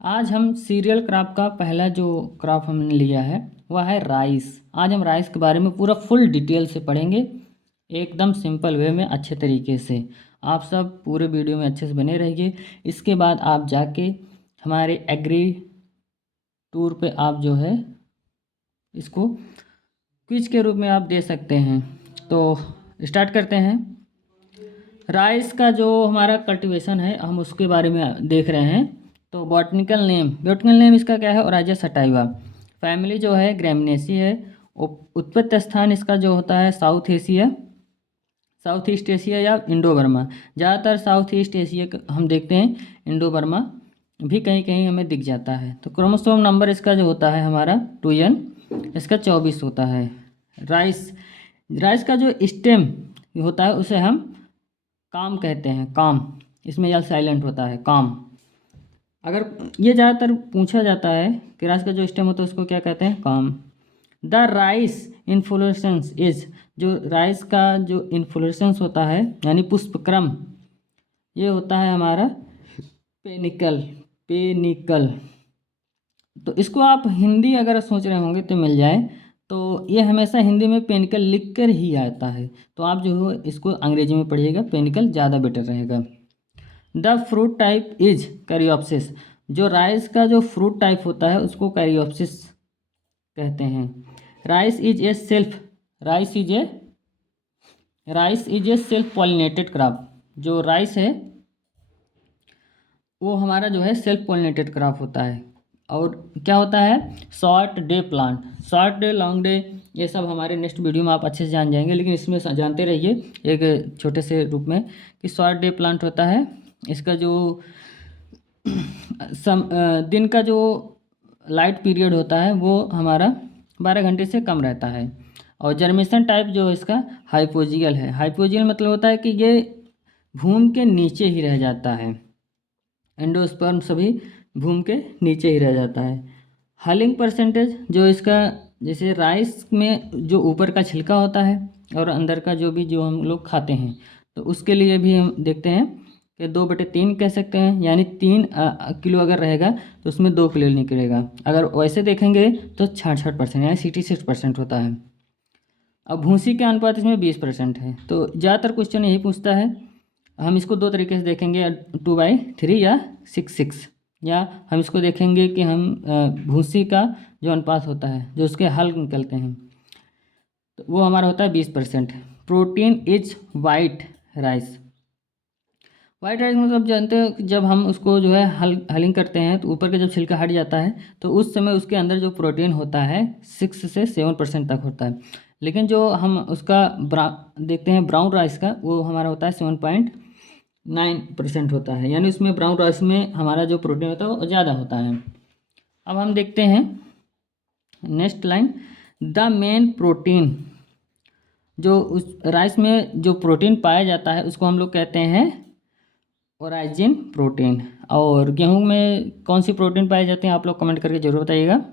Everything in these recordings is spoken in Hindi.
आज हम सीरियल क्रॉप का पहला जो क्रॉप हमने लिया है वह है राइस। आज हम राइस के बारे में पूरा फुल डिटेल से पढ़ेंगे, एकदम सिंपल वे में, अच्छे तरीके से। आप सब पूरे वीडियो में अच्छे से बने रहिए। इसके बाद आप जाके हमारे एग्री टूर पे आप जो है इसको क्विज के रूप में आप दे सकते हैं। तो स्टार्ट करते हैं। राइस का जो हमारा कल्टीवेशन है हम उसके बारे में देख रहे हैं। तो बॉटनिकल नेम इसका क्या है? Oryza sativa. फैमिली जो है ग्रैमिनेसी है। उत्पत्ति स्थान इसका जो होता है साउथ ईस्ट एशिया या इंडो बर्मा। ज़्यादातर साउथ ईस्ट एशिया हम देखते हैं, इंडो बर्मा भी कहीं कहीं हमें दिख जाता है। तो क्रोमोसोम नंबर इसका जो होता है हमारा 2n, इसका 24 होता है। राइस राइस का जो स्टेम होता है उसे हम काम कहते हैं, काम। इसमें यल साइलेंट होता है, काम। अगर ये ज़्यादातर पूछा जाता है कि राइस का जो स्टेम होता है उसको क्या कहते हैं? काम। द राइस इन्फ्लोरेसेंस इज, जो राइस का जो इन्फ्लोरेसेंस होता है यानी पुष्पक्रम, ये होता है हमारा पेनिकल। तो इसको आप हिंदी अगर सोच रहे होंगे तो मिल जाए, तो ये हमेशा हिंदी में पेनिकल लिख कर ही आता है। तो आप जो हो इसको अंग्रेजी में पढ़िएगा, पेनिकल ज़्यादा बेटर रहेगा। The fruit type is caryopsis. जो राइस का जो फ्रूट टाइप होता है उसको कैरियोप्सिस कहते हैं। Rice is A self rice is A self pollinated crop. जो राइस है वो हमारा जो है सेल्फ पॉलिनेटेड क्रॉप होता है। और क्या होता है? Short day plant, short day, long day, ये सब हमारे नेक्स्ट वीडियो में आप अच्छे से जान जाएंगे, लेकिन इसमें जानते रहिए एक छोटे से रूप में कि शॉर्ट डे प्लांट होता है। इसका जो दिन का जो लाइट पीरियड होता है वो हमारा 12 घंटे से कम रहता है। और जर्मेशन टाइप जो इसका हाइपोजियल है। हाइपोजियल मतलब होता है कि ये भूमि के नीचे ही रह जाता है। एंडोस्पर्म सभी भूमि के नीचे ही रह जाता है। हलिंग परसेंटेज जो इसका, जैसे राइस में जो ऊपर का छिलका होता है और अंदर का जो भी जो हम लोग खाते हैं, तो उसके लिए भी हम देखते हैं कि 2/3 कह सकते हैं। यानी 3 किलो अगर रहेगा तो उसमें 2 किलो निकलेगा। अगर वैसे देखेंगे तो 66% यानी 66% होता है। अब भूसी के अनुपात इसमें 20% है। तो ज़्यादातर क्वेश्चन यही पूछता है। हम इसको दो तरीके से देखेंगे, 2/3 या 6/6। या हम इसको देखेंगे कि हम भूसी का जो अनुपात होता है, जो उसके हल निकलते हैं, तो वो हमारा होता है 20%। Protein is white rice. White rice मतलब जानते हो कि जब हम उसको जो है हलिंग करते हैं तो ऊपर का जब छिलका हट जाता है तो उस समय उसके अंदर जो प्रोटीन होता है 6 से 7% तक होता है। लेकिन जो हम उसका देखते हैं ब्राउन राइस का, वो हमारा होता है 7.9% होता है। यानी उसमें ब्राउन राइस में हमारा जो प्रोटीन होता है वो ज़्यादा होता है। अब हम देखते हैं next line, the main protein. जो उस राइस में जो प्रोटीन पाया जाता है उसको हम लोग कहते हैं ओराइजिन प्रोटीन। और गेहूं में कौन सी प्रोटीन पाई जाती है आप लोग कमेंट करके जरूर बताइएगा।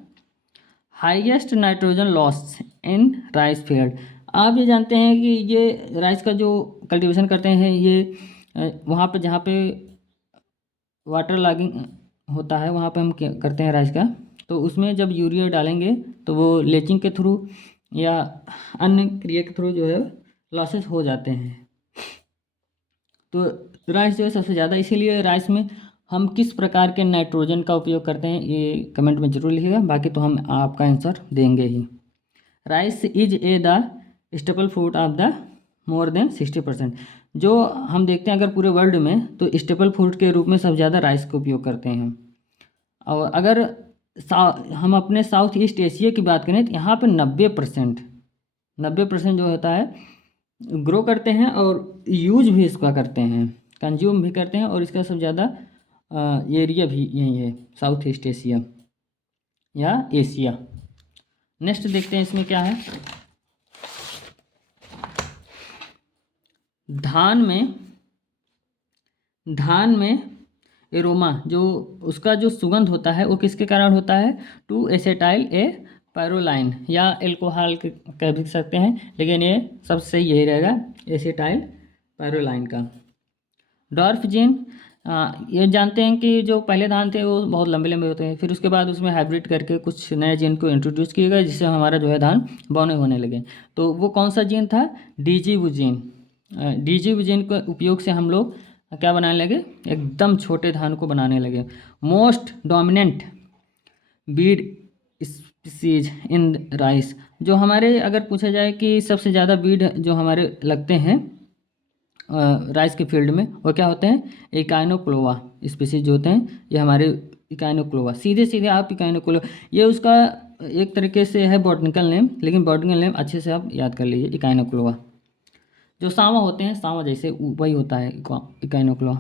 Highest nitrogen loss in rice field. आप ये जानते हैं कि ये राइस का जो कल्टीवेशन करते हैं ये वहाँ पे जहाँ पे वाटर लॉगिंग होता है वहाँ पे हम करते हैं राइस का, तो उसमें जब यूरिया डालेंगे तो वो लेचिंग के थ्रू या अन्य क्रिया के थ्रू जो है लॉसेस हो जाते हैं। तो राइस जो है सबसे ज़्यादा, इसीलिए राइस में हम किस प्रकार के नाइट्रोजन का उपयोग करते हैं ये कमेंट में जरूर लिखिएगा, बाकी तो हम आपका आंसर देंगे ही। Rice is a the staple food of the more than 60%। जो हम देखते हैं अगर पूरे वर्ल्ड में, तो स्टेपल फूड के रूप में सबसे ज़्यादा राइस का उपयोग करते हैं। और अगर हम अपने साउथ ईस्ट एशिया की बात करें तो यहाँ पर 90% जो होता है ग्रो करते हैं और यूज भी इसका करते हैं, कंज्यूम भी करते हैं। और इसका सबसे ज़्यादा एरिया भी यही है, साउथ ईस्ट एशिया या एशिया। नेक्स्ट देखते हैं इसमें क्या है। धान में एरोमा, जो उसका जो सुगंध होता है वो किसके कारण होता है? 2-एसेटाइल ए पैरोलाइन या एल्कोहल कह भी सकते हैं, लेकिन ये सबसे सही यही रहेगा, एसेटाइल पैरोलाइन का। डॉर्फ जीन, ये जानते हैं कि जो पहले धान थे वो बहुत लंबे लंबे होते हैं, फिर उसके बाद उसमें हाइब्रिड करके कुछ नए जीन को इंट्रोड्यूस किया गया, जिससे हमारा जो है धान बौने होने लगे। तो वो कौन सा जीन था? डीजीवू जीन। डीजीवू जीन के उपयोग से हम लोग क्या बनाने लगे? एकदम छोटे धान को बनाने लगे। Most dominant Beed species in rice, जो हमारे अगर पूछा जाए कि सबसे ज़्यादा बीड जो हमारे लगते हैं राइस के फील्ड में, वो क्या होते हैं? इकाइनोक्लोआ स्पीसीज जो होते हैं, ये हमारे इकाइनोक्लोआ, सीधे सीधे आप इकाइनोक्लोआ, ये उसका एक तरीके से है बॉटनिकल नेम, लेकिन बॉटनिकल नेम अच्छे से आप याद कर लीजिए, इकाइनोक्लोआ। जो सांवा होते हैं, सांवा जैसे वही होता है इकाइनोक्लोआ।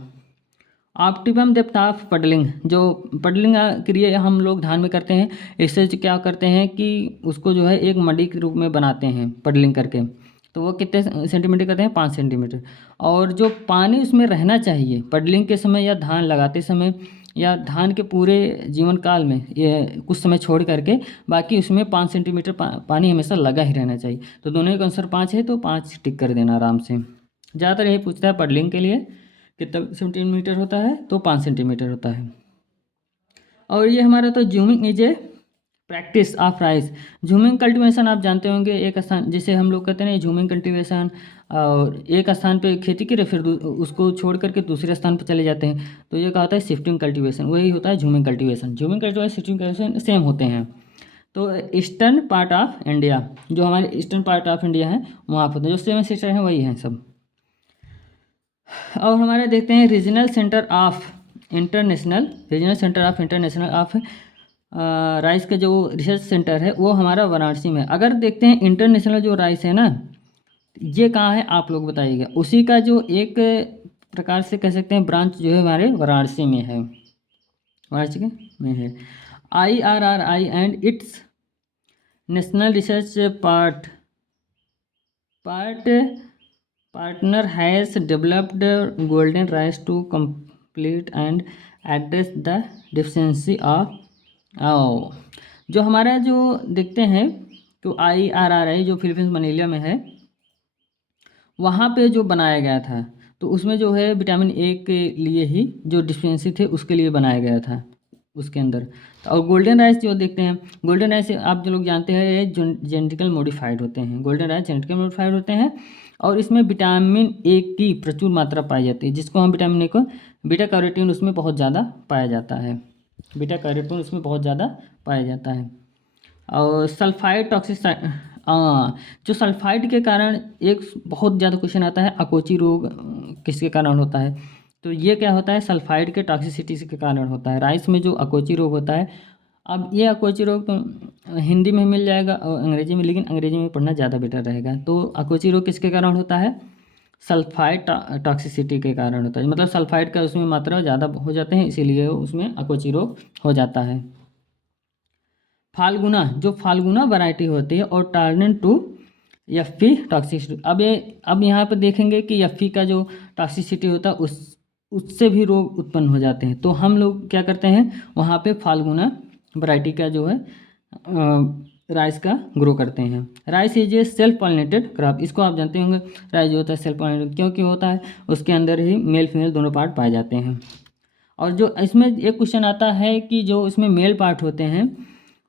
ऑप्टिमम डेप्थ ऑफ पडलिंग, जो पडलिंग क्रिया हम लोग धान में करते हैं, इससे क्या करते हैं कि उसको जो है एक मड्डी के रूप में बनाते हैं पडलिंग करके, तो वो कितने सेंटीमीटर करते हैं? 5 सेंटीमीटर। और जो पानी उसमें रहना चाहिए पडलिंग के समय या धान लगाते समय या धान के पूरे जीवन काल में, ये कुछ समय छोड़ करके बाकी उसमें 5 सेंटीमीटर पानी हमेशा लगा ही रहना चाहिए। तो दोनों का आंसर 5 है, तो 5 टिक कर देना आराम से। ज़्यादातर यही पूछता है पडलिंग के लिए कितना सेंटीमीटर होता है, तो 5 सेंटीमीटर होता है। और ये हमारा तो zooming is a practice of rice. Jhuming cultivation आप जानते होंगे, एक स्थान जिसे हम लोग कहते हैं झूमिंग कल्टीवेशन, और एक स्थान पे खेती करे फिर उसको छोड़ करके दूसरे स्थान पर चले जाते हैं, तो ये क्या होता है? शिफ्टिंग कल्टीवेशन, वही होता है झूमिंग कल्टीवेशन। झूमिंग कल्टीवेशन शिफ्टिंग कल्टीवेशन सेम होते हैं। तो ईस्टर्न पार्ट ऑफ इंडिया, जो हमारे ईस्टर्न पार्ट ऑफ इंडिया है वहाँ पर होते हैं, जो सेवन सिस्टर हैं वही हैं सब। और हमारे देखते हैं regional centre of international, regional centre of international of rice का जो रिसर्च सेंटर है वो हमारा वाराणसी में। अगर देखते हैं इंटरनेशनल जो राइस है ना, ये कहाँ है आप लोग बताइएगा। उसी का जो एक प्रकार से कह सकते हैं ब्रांच जो है हमारे वाराणसी में है, वाराणसी के में है। IRRI and it's national research partner has developed golden rice to complete and address the deficiency of जो हमारा जो देखते हैं तो IRRI जो फिलीपींस मनीला में है, वहाँ पे जो बनाया गया था, तो उसमें जो है विटामिन ए के लिए ही जो डिफिशियंसी थे उसके लिए बनाया गया था उसके अंदर। और गोल्डन राइस जो देखते हैं, गोल्डन राइस आप जो लोग जानते हैं ये जेनेटिकल मॉडिफाइड होते हैं, गोल्डन राइस जेनेटिकल मॉडिफाइड होते हैं, और इसमें विटामिन ए की प्रचुर मात्रा पाई जाती है, जिसको हम विटामिन ए को बीटा कैरोटीन उसमें बहुत ज़्यादा पाया जाता है, बीटा कैरोटीन उसमें बहुत ज़्यादा पाया जाता है। और सल्फाइड टॉक्सिक, जो सल्फाइड के कारण एक बहुत ज़्यादा क्वेश्चन आता है, अकोची रोग किसके कारण होता है? तो ये क्या होता है? सल्फाइड के टॉक्सिसिटी के कारण होता है। राइस में जो अकोची रोग होता है, अब ये अकोची रोग तो हिंदी में मिल जाएगा और अंग्रेजी में, लेकिन अंग्रेजी में पढ़ना ज़्यादा बेटर रहेगा। तो अकोची रोग किसके कारण होता है? सल्फाइड टॉक्सिसिटी के कारण होता है, मतलब सल्फाइड का उसमें मात्रा ज़्यादा हो जाते हैं, इसीलिए उसमें अकोची रोग हो जाता है। फाल्गुना, जो फाल्गुना वैरायटी होती है और टर्न टू एफपी टॉक्सिसिटी। अब यहाँ पर देखेंगे कि एफपी का जो टॉक्सिसिटी होता है उससे भी रोग उत्पन्न हो जाते हैं, तो हम लोग क्या करते हैं वहाँ पे फाल्गुना वैरायटी का जो है राइस का ग्रो करते हैं। Rice is A self pollinated crop, इसको आप जानते होंगे। राइस जो होता है सेल्फ पॉलिनेटेड क्योंकि होता है, उसके अंदर ही मेल फीमेल दोनों पार्ट पाए जाते हैं। और जो इसमें एक क्वेश्चन आता है कि जो इसमें मेल पार्ट होते हैं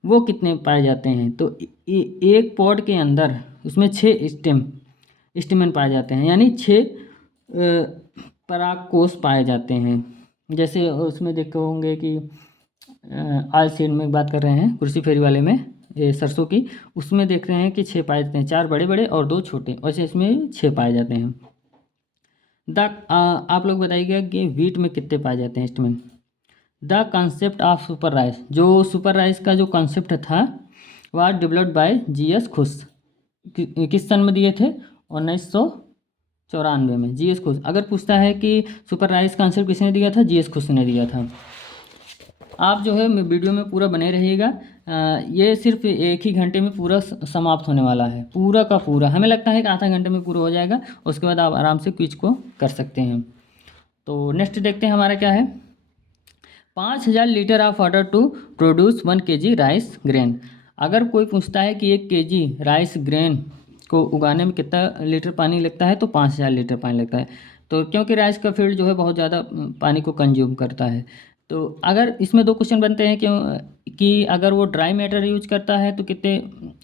वो कितने पाए जाते हैं, तो एक पॉड के अंदर उसमें 6 स्टेमन पाए जाते हैं, यानी 6 परागकोश पाए जाते हैं। जैसे उसमें देखे होंगे कि आज सीड में बात कर रहे हैं कुर्सी फेरी वाले में, ये सरसों की, उसमें देख रहे हैं कि 6 पाए जाते हैं, 4 बड़े बड़े और 2 छोटे, वैसे इसमें 6 पाए जाते हैं। आप लोग बताइएगा कि वीट में कितने पाए जाते हैं स्टेमन। The concept of super rice, जो सुपर राइस का जो कॉन्सेप्ट था वह डेवलप्ड बाय GS खुश, किस सन में दिए थे? 1994 में GS खुश। अगर पूछता है कि सुपर राइस कॉन्सेप्ट किसने दिया था, GS खुश ने दिया था। आप जो है वीडियो में पूरा बने रहिएगा, ये सिर्फ 1 ही घंटे में पूरा समाप्त होने वाला है, पूरा का पूरा। हमें लगता है कि आधा घंटे में पूरा हो जाएगा, उसके बाद आप आराम से क्विज को कर सकते हैं। तो नेक्स्ट देखते हैं हमारा क्या है। 5000 litre of water to produce 1 kg rice grain. अगर कोई पूछता है कि 1 kg राइस ग्रेन को उगाने में कितना लीटर पानी लगता है, तो 5000 लीटर पानी लगता है। तो क्योंकि राइस का फील्ड जो है बहुत ज़्यादा पानी को कंज्यूम करता है। तो अगर इसमें 2 क्वेश्चन बनते हैं क्यों कि अगर वो ड्राई मैटर यूज़ करता है तो कितने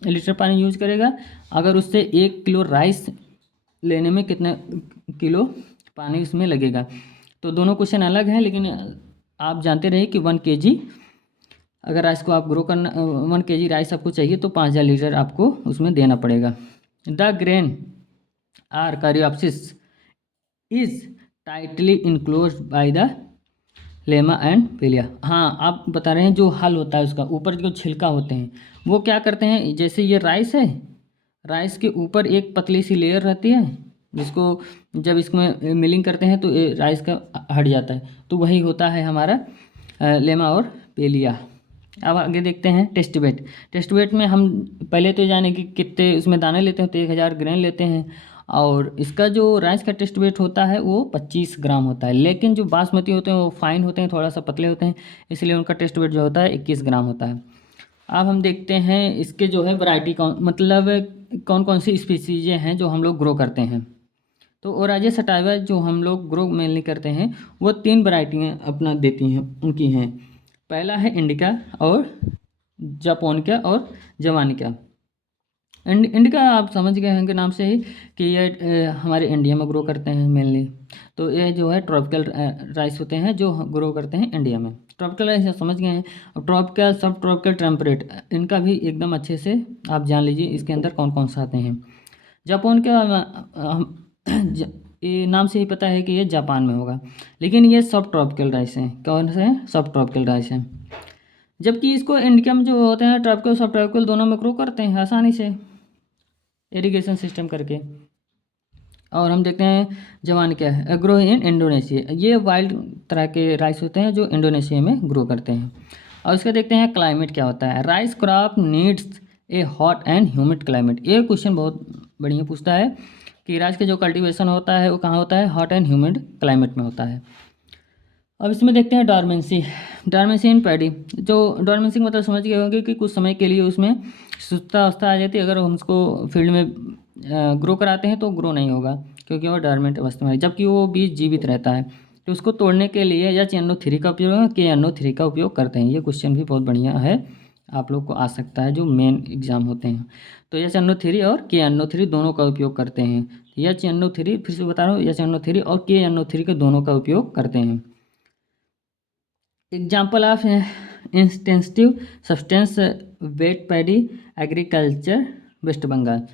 लीटर पानी यूज़ करेगा, अगर उससे 1 किलो राइस लेने में कितने किलो पानी उसमें लगेगा। तो दोनों क्वेश्चन अलग हैं, लेकिन आप जानते रहिए कि 1 केजी अगर राइस को आप ग्रो करना 1 केजी राइस आपको चाहिए तो 5000 लीटर आपको उसमें देना पड़ेगा। The grain are caryopsis is tightly enclosed by the lemma and palea. हाँ, आप बता रहे हैं जो हल होता है उसका ऊपर जो छिलका होते हैं वो क्या करते हैं, जैसे ये राइस है, राइस के ऊपर एक पतली सी लेयर रहती है जिसको जब इसमें मिलिंग करते हैं तो ये राइस का हट जाता है, तो वही होता है हमारा लेमा और पेलिया। अब आगे देखते हैं टेस्ट वेट। टेस्ट वेट में हम पहले तो जाने कि कितने उसमें दाने लेते हैं, तो 1000 ग्रेन लेते हैं और इसका जो राइस का टेस्ट वेट होता है वो 25 ग्राम होता है। लेकिन जो बासमती होते हैं वो फाइन होते हैं, थोड़ा सा पतले होते हैं, इसलिए उनका टेस्ट वेट जो होता है 21 ग्राम होता है। अब हम देखते हैं इसके जो है वैरायटी कौन मतलब कौन कौन सी स्पीसीजें हैं जो हम लोग ग्रो करते हैं। तो ओराजेआ सटाइवा जो हम लोग ग्रो मेनली करते हैं वो 3 वैरायटियाँ अपना देती हैं, उनकी हैं। पहला है इंडिका और जापोनिका और जवानिका। इंडिका आप समझ गए होंगे नाम से ही कि ये हमारे इंडिया में ग्रो करते हैं मेनली। तो ये जो है ट्रॉपिकल राइस होते हैं जो ग्रो करते हैं इंडिया में। ट्रॉपिकल राइस समझ गए हैं। और ट्रॉपिकल सब ट्रॉपिकल टेम्परेट इनका भी एकदम अच्छे से आप जान लीजिए इसके अंदर कौन कौन से आते हैं। जापान का ये नाम से ही पता है कि ये जापान में होगा, लेकिन ये सब ट्रॉपिकल राइस हैं। कौन से हैं? सब ट्रॉपिकल राइस हैं। जबकि इसको इंडिया में जो होते हैं ट्रॉपिकल सब ट्रॉपिकल दोनों में ग्रो करते हैं आसानी से इरिगेशन सिस्टम करके। और हम देखते हैं जवान क्या है, ग्रो इन इंडोनेशिया। ये वाइल्ड तरह के राइस होते हैं जो इंडोनेशिया में ग्रो करते हैं। और इसका देखते हैं क्लाइमेट क्या होता है। Rice crop needs a hot and humid climate. ये क्वेश्चन बहुत बढ़िया पूछता है कि राइस का जो कल्टीवेशन होता है वो कहाँ होता है, हॉट एंड ह्यूमिड क्लाइमेट में होता है। अब इसमें देखते हैं डॉर्मेंसी। डॉर्मेंसी इन पैडी। जो डॉर्मेंसी मतलब समझ गए होंगे कि कुछ समय के लिए उसमें सुस्ता अवस्था आ जाती है, अगर हम उसको फील्ड में ग्रो कराते हैं तो ग्रो नहीं होगा क्योंकि वो डॉर्मेंट अवस्था में है, जबकि वो बीज जीवित रहता है। तो उसको तोड़ने के लिए या NO3 का उपयोग KNO3 का उपयोग करते हैं। ये क्वेश्चन भी बहुत बढ़िया है, आप लोग को आ सकता है जो मेन एग्जाम होते हैं। तो NO3 और KNO3 दोनों का उपयोग करते हैं। NO3 फिर से बता रहा हूँ, NO3 और KNO3 के दोनों का उपयोग करते हैं। Example of intensive substance wet paddy agriculture West Bengal.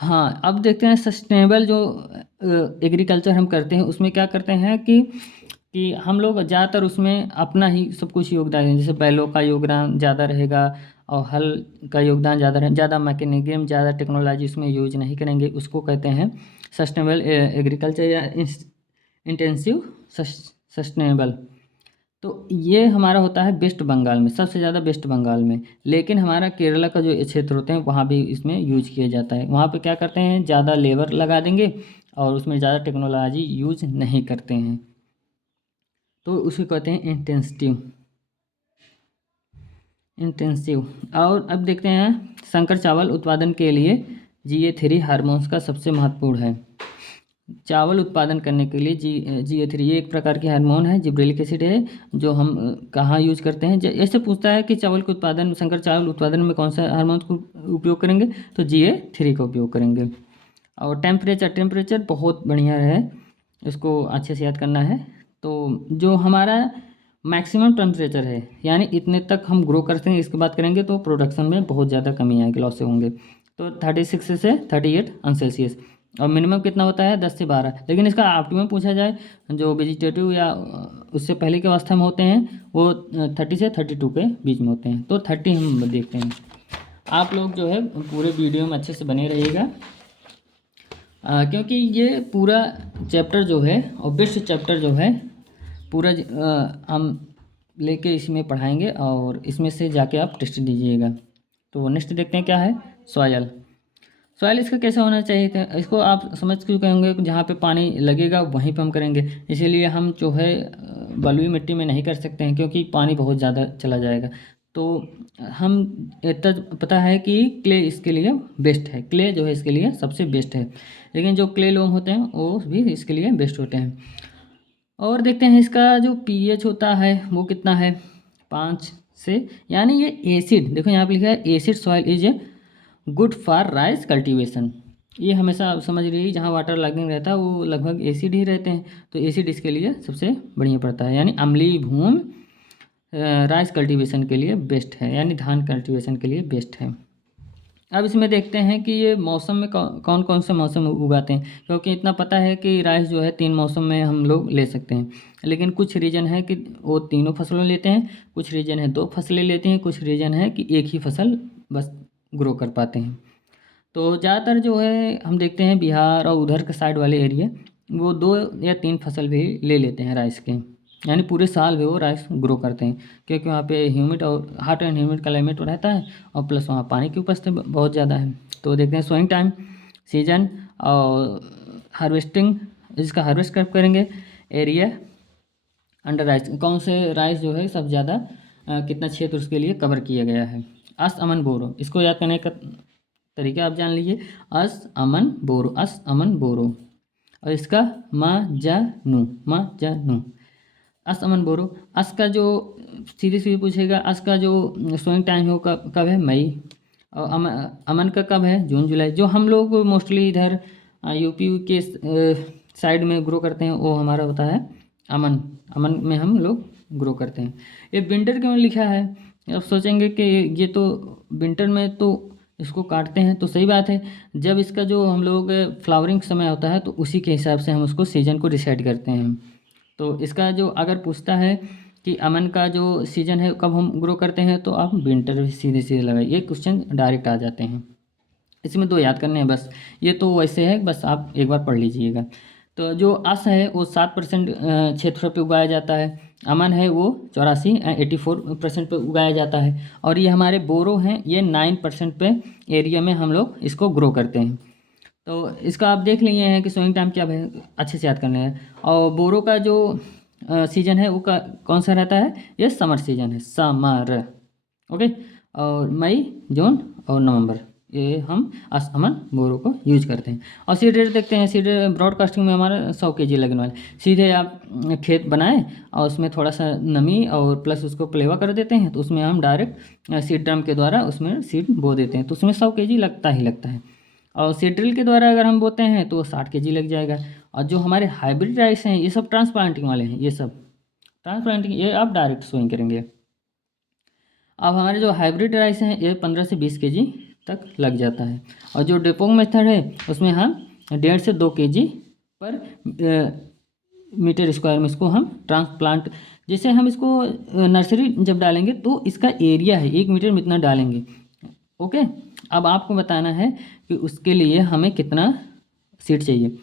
हाँ, अब देखते हैं सस्टेनेबल जो एग्रीकल्चर हम करते हैं उसमें क्या करते हैं कि हम लोग ज़्यादातर उसमें अपना ही सब कुछ योगदान दें। जैसे बैलों का योगदान ज़्यादा रहेगा और हल का योगदान ज़्यादा रहेगा, ज़्यादा मैकेनिज्म ज़्यादा टेक्नोलॉजी उसमें यूज नहीं करेंगे, उसको कहते हैं सस्टेनेबल एग्रीकल्चर या इंटेंसिव सस्टेनेबल। तो ये हमारा होता है वेस्ट बंगाल में, सबसे ज़्यादा वेस्ट बंगाल में। लेकिन हमारा केरला का जो क्षेत्र होते हैं वहाँ भी इसमें यूज किया जाता है। वहाँ पे क्या करते हैं, ज़्यादा लेबर लगा देंगे और उसमें ज़्यादा टेक्नोलॉजी यूज नहीं करते हैं, तो उसे कहते हैं इंटेंसिव। और अब देखते हैं संकर चावल उत्पादन के लिए GA3 हार्मोन्स का सबसे महत्वपूर्ण है। चावल उत्पादन करने के लिए GA3 ये एक प्रकार की हार्मोन है, जिब्रेलिक एसिड है, जो हम कहाँ यूज करते हैं। ऐसे पूछता है कि चावल के उत्पादन संकर चावल उत्पादन में कौन सा हार्मोन को उपयोग करेंगे, तो GA3 का उपयोग करेंगे। और टेम्परेचर बहुत बढ़िया है, इसको अच्छे से याद करना है। तो जो हमारा मैक्सिमम टेम्परेचर है यानी इतने तक हम ग्रो करते हैं, इसके बात करेंगे तो प्रोडक्शन में बहुत ज़्यादा कमी आएगी, लॉस होंगे। तो 36 से 38 अंश और मिनिमम कितना होता है 10 से 12। लेकिन इसका ऑप्टिमम पूछा जाए जो वेजिटेटिव या उससे पहले के अवस्था में होते हैं वो 30 से 32 के बीच में होते हैं। तो 30 हम देखते हैं। आप लोग जो है पूरे वीडियो में अच्छे से बने रहिएगा, क्योंकि ये पूरा चैप्टर जो है और बेस्ट चैप्टर जो है पूरा हम लेके इसमें पढ़ाएंगे और इसमें से जाके आप टेस्ट दीजिएगा। तो नेक्स्ट देखते हैं क्या है, सॉयल इसका कैसा होना चाहिए था। इसको आप समझ चुके होंगे कि जहाँ पे पानी लगेगा वहीं पे हम करेंगे, इसीलिए हम जो है बलुई मिट्टी में नहीं कर सकते हैं क्योंकि पानी बहुत ज़्यादा चला जाएगा। तो हम इतना पता है कि क्ले इसके लिए बेस्ट है, क्ले जो है इसके लिए सबसे बेस्ट है, लेकिन जो क्ले लोम होते हैं वो भी इसके लिए बेस्ट होते हैं। और देखते हैं इसका जो पीएच होता है वो कितना है, 5 से, यानी ये एसिड, देखो यहाँ पे लिखा है acid soil is a good for rice cultivation. ये हमेशा आप समझ रही है, जहाँ वाटर लॉगिंग रहता है वो लगभग एसिड ही रहते हैं, तो एसिड इसके लिए सबसे बढ़िया पड़ता है, यानी अम्लीय भूमि राइस कल्टीवेशन के लिए बेस्ट है, यानी धान कल्टीवेशन के लिए बेस्ट है। अब इसमें देखते हैं कि ये मौसम में कौन कौन से मौसम में उगाते हैं, क्योंकि इतना पता है कि राइस जो है 3 मौसम में हम लोग ले सकते हैं, लेकिन कुछ रीजन है कि वो तीनों फसलों लेते हैं, कुछ रीजन है 2 फसलें लेते हैं, कुछ रीजन है कि एक ही फसल बस ग्रो कर पाते हैं। तो ज़्यादातर जो है हम देखते हैं बिहार और उधर के साइड वाले एरिया वो 2 या 3 फसल भी ले लेते हैं राइस के, यानी पूरे साल भी वो राइस ग्रो करते हैं, क्योंकि वहाँ पे ह्यूमिड और हॉट एंड ह्यूमिड क्लाइमेट रहता है, और प्लस वहाँ पानी की उपस्थिति बहुत ज़्यादा है। तो देखते हैं सोइंग टाइम, सीजन और हार्वेस्टिंग, इसका हार्वेस्ट कब करेंगे, एरिया अंडर राइस, कौन से राइस जो है सब ज़्यादा कितना क्षेत्र उसके लिए कवर किया गया है। अस अमन बोरो, इसको याद करने का तरीका आप जान लीजिए, अस अमन बोरो, अस अमन बोरो, और इसका मा जा नू, अस अमन बोरो। अस का जो सीधे सीधे पूछेगा, अस का जो सोइंग टाइम हो कब है, मई, और अमन का कब है, जून जुलाई। जो हम लोग मोस्टली इधर यूपी के साइड में ग्रो करते हैं वो हमारा होता है अमन, अमन में हम लोग ग्रो करते हैं। ये विंटर क्यों लिखा है, अब सोचेंगे कि ये तो विंटर में तो इसको काटते हैं, तो सही बात है, जब इसका जो हम लोग फ्लावरिंग समय होता है तो उसी के हिसाब से हम उसको सीजन को डिसाइड करते हैं। तो इसका जो अगर पूछता है कि अमन का जो सीजन है कब हम ग्रो करते हैं, तो आप विंटर सीधे सीधे लगाइए, ये क्वेश्चन डायरेक्ट आ जाते हैं। इसमें 2 याद करने हैं बस, ये तो वैसे है, बस आप एक बार पढ़ लीजिएगा। तो जो अस है वो 7% क्षेत्र पे उगाया जाता है, अमन है वो 84% पे उगाया जाता है, और ये हमारे बोरो हैं ये 9% पे एरिया में हम लोग इसको ग्रो करते हैं। तो इसका आप देख लिए हैं कि सोइंग टाइम क्या है, अच्छे से याद करना है। और बोरो का जो सीजन है वो कौन सा रहता है, ये समर सीजन है, समर, ओके। और मई, जून और नवंबर, ये हम अमन बोरो को यूज करते हैं। और सीड रेट देखते हैं, सीड ब्रॉडकास्टिंग में हमारा 100 kg लगने वाला, सीधे आप खेत बनाएं और उसमें थोड़ा सा नमी और प्लस उसको प्लेवा कर देते हैं, तो उसमें हम डायरेक्ट सीड ड्रम के द्वारा उसमें सीड बो देते हैं, तो उसमें 100 kg लगता ही लगता है। और सीड ड्रिल के द्वारा अगर हम बोते हैं तो 60 kg लग जाएगा। और जो हमारे हाइब्रिड राइस हैं ये सब ट्रांसप्लांटिंग वाले हैं, ये सब ट्रांसप्लांटिंग, ये आप डायरेक्ट सोइंग करेंगे। अब हमारे जो हाइब्रिड राइस हैं ये 15 से 20 kg तक लग जाता है, और जो डेपोंग मेथड है उसमें हम 1.5 से 2 kg पर मीटर स्क्वायर में इसको हम ट्रांसप्लांट, जैसे हम इसको नर्सरी जब डालेंगे तो इसका एरिया है 1 मीटर में इतना डालेंगे, ओके। अब आपको बताना है कि उसके लिए हमें कितना सीड चाहिए।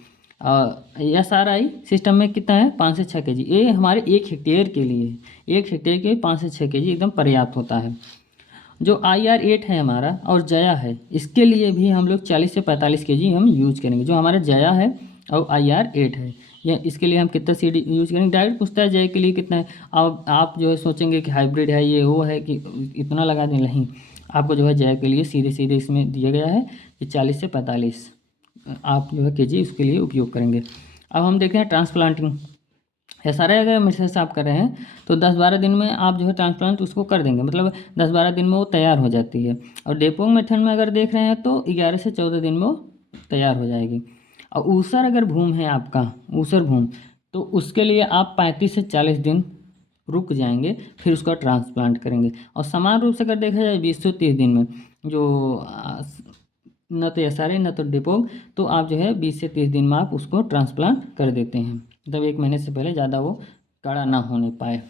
SRI सिस्टम में कितना है, 5 से 6 kg, ये हमारे 1 हेक्टेयर के लिए है, 1 हेक्टेयर के 5 से 6 kg एकदम पर्याप्त होता है। जो IR8 है हमारा और जया है, इसके लिए भी हम लोग 40 से 45 kg हम यूज करेंगे। जो हमारा जया है और IR8 है, या इसके लिए हम कितना सीड यूज करेंगे, डायरेक्ट पूछता है जय के लिए कितना है। अब आप जो है सोचेंगे कि हाइब्रिड है ये वो है कि इतना लगा दें, नहीं, आपको जो है जय के लिए सीधे सीधे इसमें दिया गया है कि 40 से 45 आप जो है kg उसके लिए उपयोग करेंगे। अब हम देखें ट्रांसप्लांटिंग, SRI अगर मेथड से आप कर रहे हैं तो 10-12 दिन में आप जो है ट्रांसप्लांट उसको कर देंगे, मतलब 10-12 दिन में वो तैयार हो जाती है। और डेपोंग मेथड में अगर देख रहे हैं तो 11 से 14 दिन में वो तैयार हो जाएगी। और ऊसर अगर भूमि है आपका, ऊसर भूमि, तो उसके लिए आप 35 से 40 दिन रुक जाएंगे, फिर उसका ट्रांसप्लांट करेंगे। और समान रूप से अगर देखा जाए 20 से 30 दिन में, जो न तो SRI न तो डेपोंग, तो आप जो है 20 से 30 दिन में आप उसको ट्रांसप्लांट कर देते हैं, मतलब 1 महीने से पहले ज़्यादा वो कड़ा ना होने पाए।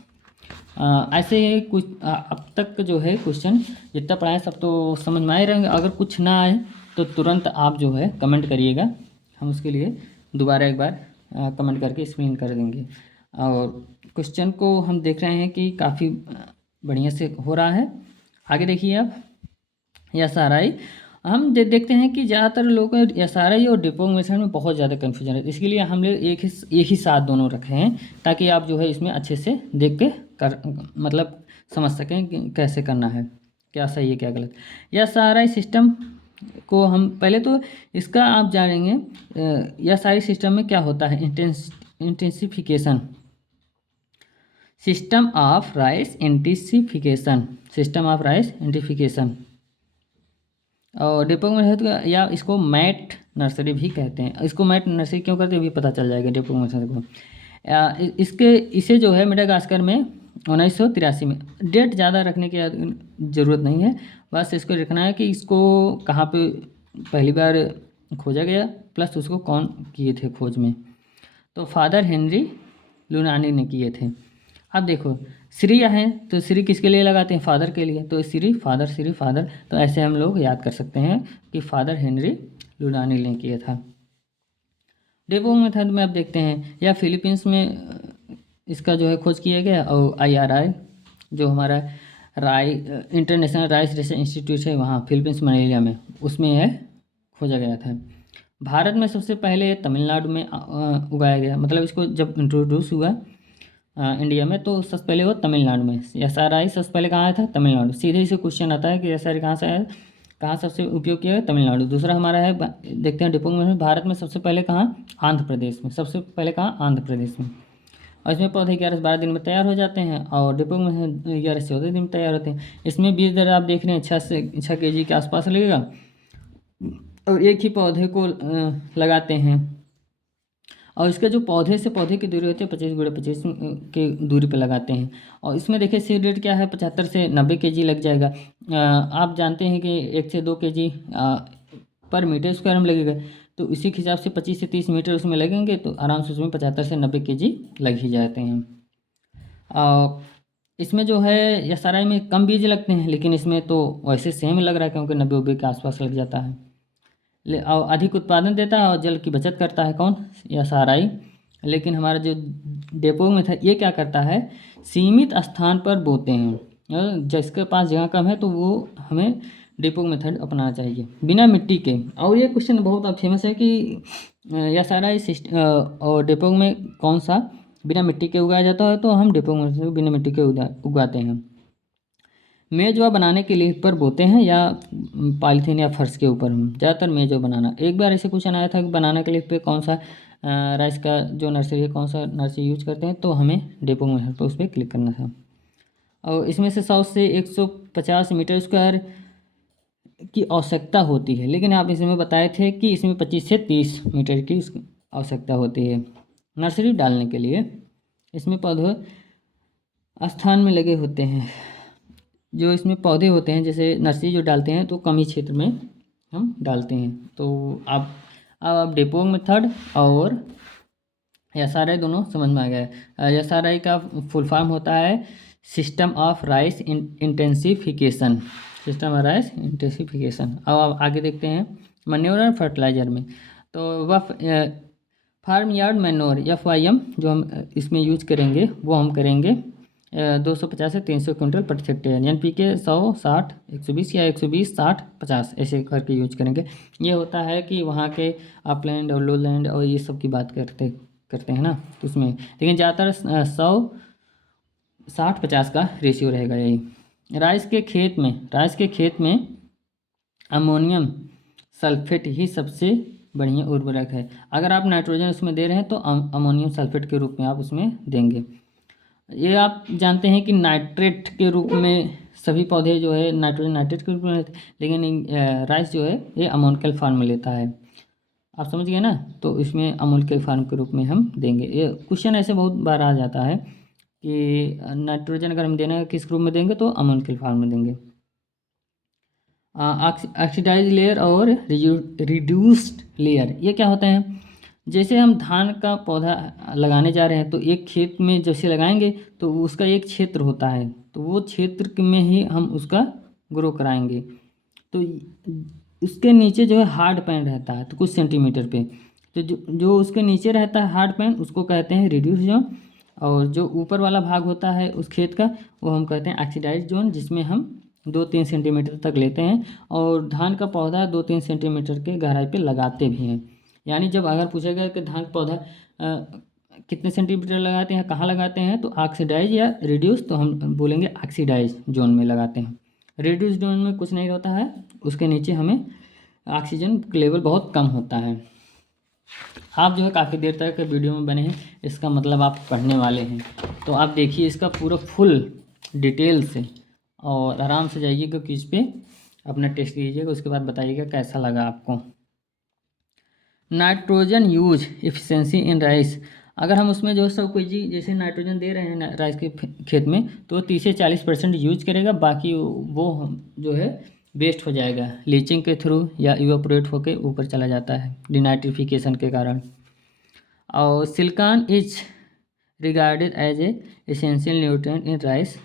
ऐसे ही कुछ अब तक जो है क्वेश्चन जितना पढ़ाए सब तो समझ में आए रहेंगे। अगर कुछ ना आए तो तुरंत आप जो है कमेंट करिएगा, हम उसके लिए दोबारा एक बार कमेंट करके एक्सप्लेन कर देंगे। और क्वेश्चन को हम देख रहे हैं कि काफ़ी बढ़िया से हो रहा है। आगे देखिए आप, SRI हम देखते हैं कि ज़्यादातर लोगों को एसआरआई और डेपोंग मेथड में बहुत ज़्यादा कन्फ्यूजन है, इसके लिए हमने एक ही साथ दोनों रखे हैं, ताकि आप जो है इसमें अच्छे से देख के कर मतलब समझ सकें कि कैसे करना है, क्या सही है क्या गलत। एसआरआई सिस्टम को हम पहले तो इसका आप जानेंगे। एसआरआई सिस्टम में क्या होता है, intensification, system of rice intensification, system of rice intensification. और डेपोंग मेथड या इसको मैट नर्सरी भी कहते हैं। इसको मैट नर्सरी क्यों कहते हैं भी पता चल जाएगा डेपोंग मेथड को। इसे जो है मेडागास्कर में 1983 में, डेट ज़्यादा रखने की ज़रूरत नहीं है, बस इसको रखना है कि इसको कहाँ पे पहली बार खोजा गया, प्लस उसको कौन किए थे खोज में। तो फादर हेनरी लुनानी ने किए थे। अब देखो श्री है तो श्री किसके लिए लगाते हैं, फादर के लिए, तो श्री फादर, तो ऐसे हम लोग याद कर सकते हैं कि फादर हेनरी लुनानी ने किया था। डेपोंग मेथड में आप देखते हैं या फिलीपींस में इसका जो है खोज किया गया, और IRI जो हमारा इंटरनेशनल राइस रिसर्च इंस्टीट्यूट है वहाँ फिलीपींस मनीला में, उसमें यह खोजा गया था। भारत में सबसे पहले तमिलनाडु में उगाया गया, मतलब इसको जब इंट्रोड्यूस हुआ इंडिया में तो सबसे पहले वो तमिलनाडु में। एसआरआई सबसे पहले कहाँ आया था, तमिलनाडु। सीधे ही से क्वेश्चन आता है कि एसआरआई कहाँ से आया, कहाँ सबसे उपयोग किया गया, तमिलनाडु। दूसरा हमारा है देखते हैं डेपोंग में भारत में सबसे पहले कहाँ, आंध्र प्रदेश में, सबसे पहले कहाँ, आंध्र प्रदेश में। और इसमें पौधे 11 से 12 दिन में तैयार हो जाते हैं, और डेपोंग में 11 से 14 दिन में तैयार होते हैं। इसमें बीज दर आप देख रहे हैं 6 kg के आसपास लगेगा, और एक ही पौधे को लगाते हैं। और इसके जो पौधे से पौधे की दूरी होती है 25 × 25 की दूरी पर लगाते हैं। और इसमें देखिए सीड रेट क्या है, 75 से 90 kg लग जाएगा। आप जानते हैं कि 1 से 2 kg पर मीटर स्क्वायर में लगेगा, तो इसी के हिसाब से 25 से 30 मीटर उसमें लगेंगे, तो आराम से उसमें 75 से 90 kg लग ही जाते हैं। और इसमें जो है एसआरआई में कम बीज लगते हैं, लेकिन इसमें तो वैसे सेम लग रहा है क्योंकि 90 के आसपास लग जाता है। और अधिक उत्पादन देता है और जल की बचत करता है कौन, एसआरआई। लेकिन हमारा जो डेपोंग मेथड ये क्या करता है, सीमित स्थान पर बोते हैं, जिसके पास जगह कम है तो वो हमें डेपोंग मेथड अपनाना चाहिए बिना मिट्टी के। और ये क्वेश्चन बहुत फेमस है कि एसआरआई सिस्टम और डेपोंग में कौन सा बिना मिट्टी के उगाया जाता है, तो हम डेपोंग मेथड बिना मिट्टी के उगाते हैं। मेज़वा बनाने के लिए पर बोते हैं या पॉलीथीन या फर्श के ऊपर, हम ज़्यादातर मेज़वा बनाना। एक बार ऐसे क्वेश्चन आया था कि बनाने के लिए पे कौन सा राइस का जो नर्सरी है कौन सा नर्सरी यूज करते हैं, तो हमें डेपोंग मेथड पर उस पर क्लिक करना था। और इसमें से 100 से 150 मीटर स्क्वायर की आवश्यकता होती है, लेकिन आप इसमें बताए थे कि इसमें 25 से 30 मीटर की आवश्यकता होती है नर्सरी डालने के लिए। इसमें पौधे स्थान में लगे होते हैं, जो इसमें पौधे होते हैं जैसे नर्सरी जो डालते हैं तो कम ही क्षेत्र में हम डालते हैं। तो आप डेपोंग मेथड और एसआरआई दोनों समझ में आ गया है। एसआरआई का फुल फॉर्म होता है system of rice intensification, system of rice intensification. अब आप आगे देखते हैं मैन्योर और फर्टिलाइजर में, तो वह फार्म यार्ड मैन्योर FYM जो हम इसमें यूज करेंगे वो हम करेंगे 250 से 300 क्विंटल प्रति हेक्टेयर, NPK 100, 60, 120 या 120, 60, 50 ऐसे करके यूज करेंगे। ये होता है कि वहाँ के अपलैंड और लो लैंड और ये सब की बात करते हैं ना, तो उसमें लेकिन ज़्यादातर 100, 60, 50 का रेशियो रहेगा यही। राइस के खेत में अमोनियम सल्फेट ही सबसे बढ़िया उर्वरक है। अगर आप नाइट्रोजन उसमें दे रहे हैं तो अमोनियम सल्फेट के रूप में आप उसमें देंगे। ये आप जानते हैं कि नाइट्रेट के रूप में सभी पौधे जो है नाइट्रोजन नाइट्रेट के रूप में लेते हैं, लेकिन राइस जो है ये अमोनिकल फॉर्म में लेता है। आप समझ गए ना, तो इसमें अमोनिकल फॉर्म के रूप में हम देंगे। ये क्वेश्चन ऐसे बहुत बार आ जाता है कि नाइट्रोजन अगर हम देना है किस ग्रुप में देंगे, तो अमोनिकल फॉर्म में देंगे। ऑक्सीडाइज लेयर और रिड्यूस्ड लेयर ये क्या होते हैं, जैसे हम धान का पौधा लगाने जा रहे हैं तो एक खेत में जैसे लगाएंगे तो उसका एक क्षेत्र होता है, तो वो क्षेत्र में ही हम उसका ग्रो कराएंगे। तो उसके नीचे जो है हार्ड पैन रहता है तो कुछ सेंटीमीटर पे, तो जो उसके नीचे रहता है हार्ड पैन उसको कहते हैं रिड्यूस जोन, और जो ऊपर वाला भाग होता है उस खेत का वो हम कहते हैं ऑक्सीडाइज जोन, जिसमें हम 2-3 सेंटीमीटर तक लेते हैं और धान का पौधा 2-3 सेंटीमीटर के गहराई पे लगाते भी हैं। यानी जब अगर पूछेगा कि धान का पौधा कितने सेंटीमीटर लगाते हैं, कहाँ लगाते हैं, तो ऑक्सीडाइज या रिड्यूस, तो हम बोलेंगे ऑक्सीडाइज जोन में लगाते हैं। रिड्यूस जोन में कुछ नहीं होता है, उसके नीचे हमें ऑक्सीजन लेवल बहुत कम होता है। आप जो है काफ़ी देर तक वीडियो में बने हैं, इसका मतलब आप पढ़ने वाले हैं। तो आप देखिए इसका पूरा फुल डिटेल से और आराम से जाइएगा क्विज पे, अपना टेस्ट कीजिएगा, उसके बाद बताइएगा कैसा लगा आपको। Nitrogen use efficiency in rice, अगर हम उसमें जो सब कोई चीज़ जैसे नाइट्रोजन दे रहे हैं राइस के खेत में, तो 30 से 40% यूज करेगा, बाकी वो जो है वेस्ट हो जाएगा लीचिंग के थ्रू या इवेपोरेट होकर ऊपर चला जाता है डिनाइट्रिफिकेशन के कारण। और silicon is regarded as a essential nutrient in rice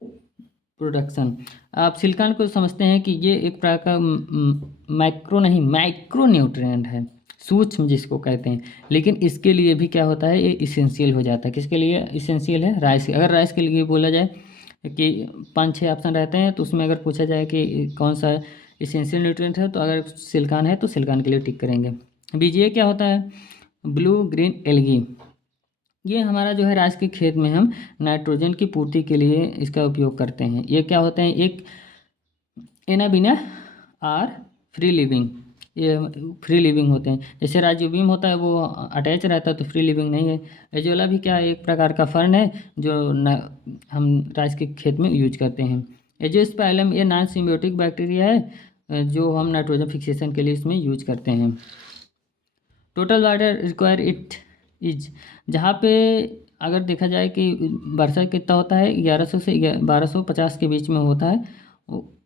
production. आप सिलिकॉन को समझते हैं कि ये एक प्रकार का माइक्रो न्यूट्रिएंट है, सूक्ष्म जिसको कहते हैं, लेकिन इसके लिए भी क्या होता है, ये इसेंशियल हो जाता है। किसके लिए इसेंशियल है? राइस। अगर राइस के लिए बोला जाए कि 5-6 ऑप्शन रहते हैं, तो उसमें अगर पूछा जाए कि कौन सा इसेंशियल न्यूट्रिएंट है, तो अगर सिलिकॉन है तो सिलिकॉन के लिए टिक करेंगे। बीजीए क्या होता है? Blue green algae. ये हमारा जो है राइस के खेत में हम नाइट्रोजन की पूर्ति के लिए इसका उपयोग करते हैं। ये क्या होते हैं? एक एनाबिना आर फ्री लिविंग, ये फ्री लिविंग होते हैं। जैसे राइजोबियम होता है वो अटैच रहता है तो फ्री लिविंग नहीं है। एजोला भी क्या एक प्रकार का फर्न है जो हम राइस के खेत में यूज करते हैं। एजियोस्पाइलम ये नॉन सिम्बियोटिक बैक्टीरिया है जो हम नाइट्रोजन फिक्सेशन के लिए इसमें यूज करते हैं। Total water require it is, जहाँ पे अगर देखा जाए कि वर्षा कितना होता है 1100 से 1250 के बीच में होता है,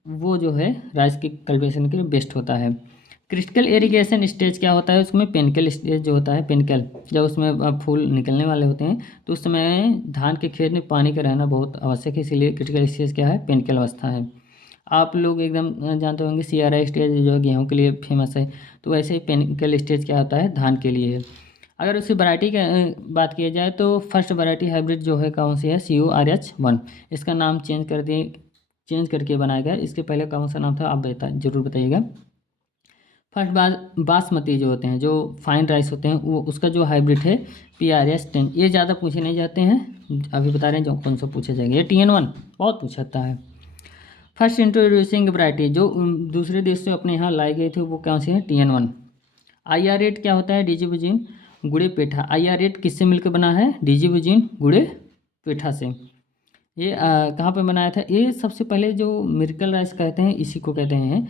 वो जो है राइस के कल्टीवेशन के लिए बेस्ट होता है। क्रिटिकल इरिगेशन स्टेज क्या होता है? उसमें पेनिकल स्टेज जो होता है, पेनिकल जब उसमें फूल निकलने वाले होते हैं तो उस समय धान के खेत में पानी का रहना बहुत आवश्यक है, इसीलिए क्रिटिकल स्टेज क्या है? पेनिकल अवस्था है। आप लोग एकदम जानते होंगे CRI स्टेज जो है गेहूँ के लिए फेमस है, तो वैसे ही पेनिकल स्टेज क्या होता है? धान के लिए है। अगर उसकी वैरायटी की बात किया जाए तो फर्स्ट वैरायटी हाइब्रिड जो है कौन सी है? CORH1। इसका नाम चेंज करके बनाया गया। इसके पहले कौन सा नाम था आप जरूर बताइएगा। फर्स्ट बासमती जो होते हैं, जो फाइन राइस होते हैं, वो उसका जो हाइब्रिड है PRS10। ये ज़्यादा पूछे नहीं जाते हैं, अभी बता रहे हैं जो कौन सा पूछे जाएंगे। ये TN1 बहुत पूछा जाता है। फर्स्ट इंट्रोड्यूसिंग वैरायटी जो दूसरे देश से अपने यहाँ लाई गई थी वो कौन सी है? TN1। IR8 क्या होता है? डिजिबुजिन गुड़े पेठा। IR8 किससे मिलकर बना है? डिजिबुजिन गुड़े पेठा से। ये कहाँ पे बनाया था? ये सबसे पहले जो मिरेकल राइस कहते हैं इसी को कहते हैं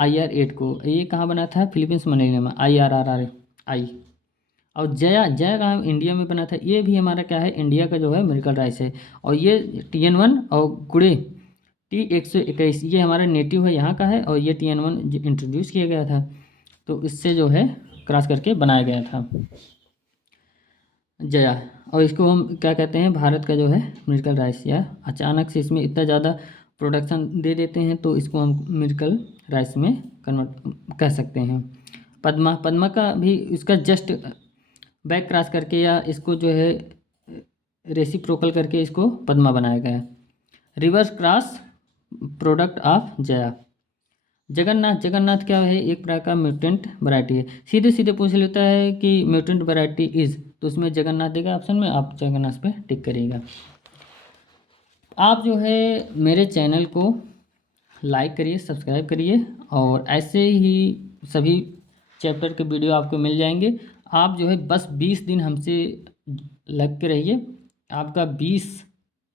IR8 को। ये कहाँ बना था? फिलीपींस मनीला में IRRI। और जया कहाँ? इंडिया में बना था। ये भी हमारा क्या है? इंडिया का जो है मिरेकल राइस है। और ये TN1 और गुड़े T121 ये हमारा नेटिव है, यहाँ का है, और ये TN1 इंट्रोड्यूस किया गया था, तो इससे जो है क्रॉस करके बनाया गया था जया। और इसको हम क्या कहते हैं? भारत का जो है मिरेकल राइस, या अचानक से इसमें इतना ज़्यादा प्रोडक्शन दे देते हैं तो इसको हम मिरेकल राइस में कन्वर्ट कह सकते हैं। पद्मा का भी इसका जस्ट बैक क्रॉस करके या इसको जो है रेसिप्रोकल करके इसको पद्मा बनाया गया। Reverse cross product of Jaya. Jagannath क्या है? एक प्रकार का म्यूटेंट वैरायटी है। सीधे सीधे पूछ लेता है कि म्यूटेंट वैरायटी इज, तो उसमें जगन्नाथ देगा ऑप्शन में, आप जगन्नाथ पे टिक करिएगा। आप जो है मेरे चैनल को लाइक करिए, सब्सक्राइब करिए, और ऐसे ही सभी चैप्टर के वीडियो आपको मिल जाएंगे। आप जो है बस 20 दिन हमसे लग के रहिए, आपका 20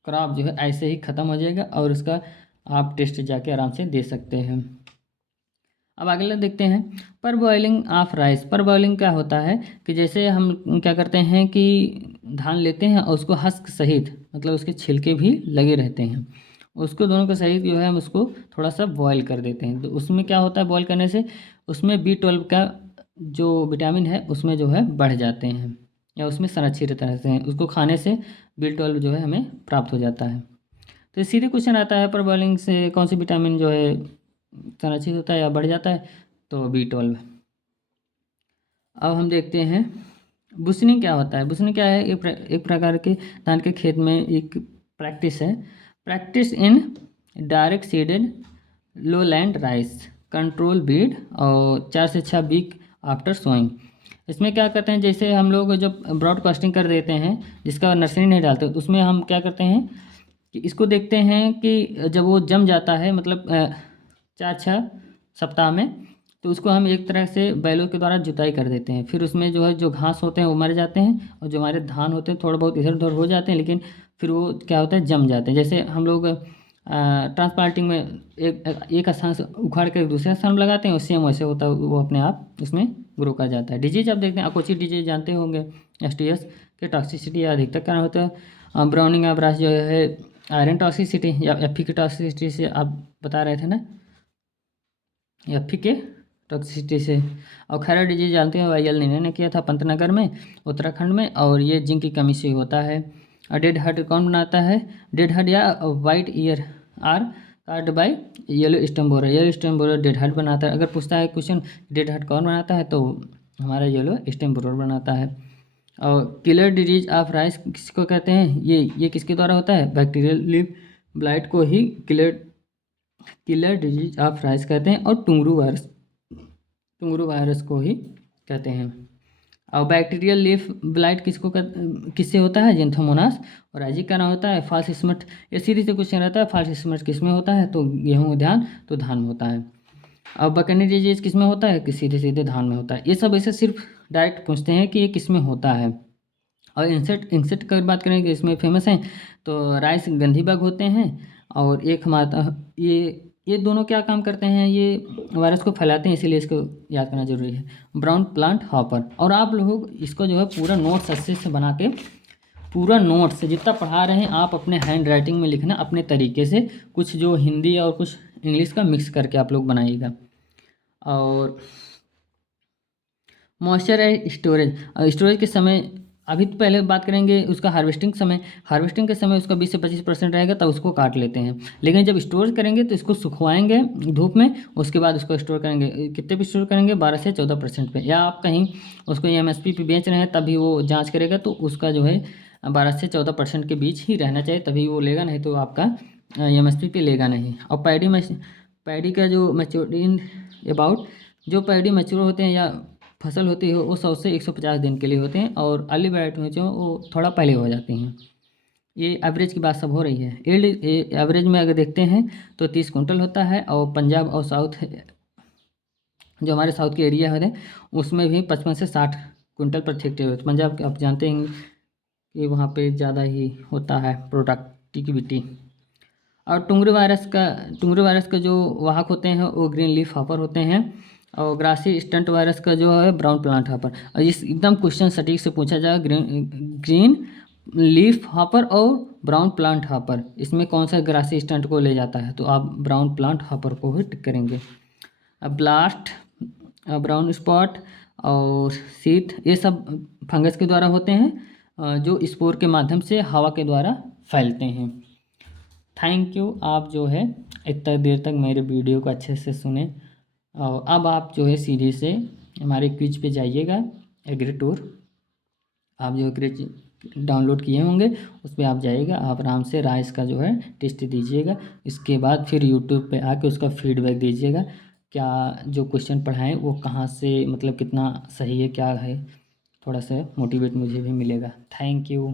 क्रॉप जो है ऐसे ही ख़त्म हो जाएगा और उसका आप टेस्ट जाके आराम से दे सकते हैं। अब अगला देखते हैं पर बॉइलिंग ऑफ राइस। पर बॉइलिंग क्या होता है कि जैसे हम क्या करते हैं कि धान लेते हैं और उसको हस्क सहित, मतलब उसके छिलके भी लगे रहते हैं, उसको दोनों का सहित जो है हम उसको थोड़ा सा बॉयल कर देते हैं। तो उसमें क्या होता है बॉयल करने से? उसमें B12 का जो विटामिन है उसमें जो है बढ़ जाते हैं या उसमें संरक्षित रहते हैं। उसको खाने से B12 जो है हमें प्राप्त हो जाता है। तो सीधे क्वेश्चन आता है पर बॉइलिंग से कौन सी विटामिन जो है संरक्षित होता है या बढ़ जाता है? तो B12। अब हम देखते हैं बुसनी क्या होता है। बुसनी क्या है? एक प्रकार के धान के खेत में एक प्रैक्टिस है। Practice in direct seeded lowland rice, control Beed और 4 से 6 वीक आफ्टर सोइंग। इसमें क्या करते हैं, जैसे हम लोग जब ब्रॉडकास्टिंग कर देते हैं जिसका नर्सरी नहीं डालते, तो उसमें हम क्या करते हैं कि इसको देखते हैं कि जब वो जम जाता है, मतलब 4-6 सप्ताह में, तो उसको हम एक तरह से बैलों के द्वारा जुताई कर देते हैं। फिर उसमें जो है जो घास होते हैं वो मर जाते हैं, और जो हमारे धान होते हैं थोड़ा बहुत इधर उधर हो जाते हैं, लेकिन फिर वो क्या होता है, जम जाते हैं। जैसे हम लोग ट्रांसप्लांटिंग में एक स्थान से उखाड़ के दूसरे स्थान में लगाते हैं, सेम वैसे होता है, वो अपने आप उसमें ग्रो कर जाता है। डिजीज आप देखते हैं, अकोची डिजीज जानते होंगे, STS के टॉक्सिसिटी अधिकतर कारण होता है। ब्राउनिंग एवरेज जो है आयरन टॉक्सिसिटी या एफ की टॉक्सिसिटी से आप बता रहे थे ना, एफ के टॉक्सिसिटी से। और खैरा डिजीज जानते हैं, YL ने किया था पंतनगर में, उत्तराखंड में, और ये जिंक की कमी से होता है। और डेड हर्ट कौन बनाता है, डेड हर्ट या white ear are caused by yellow stem borer. Yellow stem borer dead heart बनाता है। अगर पूछता है क्वेश्चन डेड हर्ट कौन बनाता है, तो हमारा येलो स्टेम बोरर बनाता है। और किलर डिजीज ऑफ राइस किसको कहते हैं, ये किसके द्वारा होता है, बैक्टीरियल लीफ ब्लाइट को ही किलर डिजीज ऑफ राइस कहते हैं। और टुंगरू वायरस को ही कहते हैं। और बैक्टीरियल लीफ ब्लाइट किससे होता है, जेंथोमोनास और राइजी का नाम होता है। फॉल्स स्मट, ये सीधी से क्वेश्चन रहता है, फॉल्स स्मट किस में होता है, तो गेहूँ धान, तो धान में होता है। और बकनी डिजीज किस में होता है, कि सीधे सीधे धान में होता है। ये सब ऐसे सिर्फ डायरेक्ट पूछते हैं कि ये किस में होता है। और इंसेक्ट की बात करेंगे, इसमें फेमस हैं तो राइस गंधी बग होते हैं, और एक हमारा ये दोनों क्या काम करते हैं, ये वायरस को फैलाते हैं, इसीलिए इसको याद करना जरूरी है। Brown plant hopper. और आप लोग इसको जो है पूरा नोट्स अच्छे से बना के, पूरा नोट्स जितना पढ़ा रहे हैं आप अपने हैंड राइटिंग में लिखना अपने तरीके से, कुछ जो हिंदी और कुछ इंग्लिश का मिक्स करके आप लोग बनाइएगा। और मॉइस्चर स्टोरेज के समय, अभी तो पहले बात करेंगे उसका हार्वेस्टिंग के समय उसका 20 से 25% रहेगा, तब उसको काट लेते हैं। लेकिन जब स्टोर करेंगे तो इसको सुखवाएंगे धूप में, उसके बाद उसको स्टोर करेंगे। कितने पे स्टोर करेंगे, 12 से 14% पे। या आप कहीं उसको MSP पे बेच रहे हैं, तभी वो जाँच करेगा, तो उसका जो है 12 से 14% के बीच ही रहना चाहिए, तभी वो लेगा, नहीं तो आपका MSP पे लेगा नहीं। और पैडी का जो मैच्योरिटी अबाउट, जो पैडी मैच्योर होते हैं या फसल होती है वो 100 से 150 दिन के लिए होते हैं, और अर्ली वैरायटी जो वो थोड़ा पहले हो जाती हैं। ये एवरेज की बात सब हो रही है। यील्ड एवरेज में अगर देखते हैं तो 30 कुंटल होता है। और पंजाब और साउथ, जो हमारे साउथ के एरिया है उसमें भी 55 से 60 कुंटल प्रति हेक्टेयर। पंजाब के आप जानते हैं कि वहाँ पे ज़्यादा ही होता है प्रोडक्टिविटी। और टुंगरू वायरस का जो वाहक होते हैं वो ग्रीन लीफ हॉपर होते हैं। और ग्रासी स्टंट वायरस का जो है ब्राउन प्लांट हॉपर। और इस एकदम क्वेश्चन सटीक से पूछा जाएगा, ग्रीन लीफ हॉपर और ब्राउन प्लांट हॉपर, इसमें कौन सा ग्रासी स्टंट को ले जाता है, तो आप ब्राउन प्लांट हॉपर को ही टिक करेंगे। ब्लास्ट, ब्राउन स्पॉट और शीत, ये सब फंगस के द्वारा होते हैं, जो स्पोर के माध्यम से हवा के द्वारा फैलते हैं। थैंक यू, आप जो है इतना देर तक मेरे वीडियो को अच्छे से सुने। और अब आप जो है सीधे से हमारे क्विज पे जाइएगा, एग्री टूर। आप जो क्विज डाउनलोड किए होंगे उस पर आप जाइएगा, आप आराम से राइस का जो है टेस्ट दीजिएगा। इसके बाद फिर यूट्यूब पे आके उसका फीडबैक दीजिएगा, क्या जो क्वेश्चन पढ़ाएं वो कहाँ से, मतलब कितना सही है क्या है, थोड़ा सा मोटिवेट मुझे भी मिलेगा। Thank you.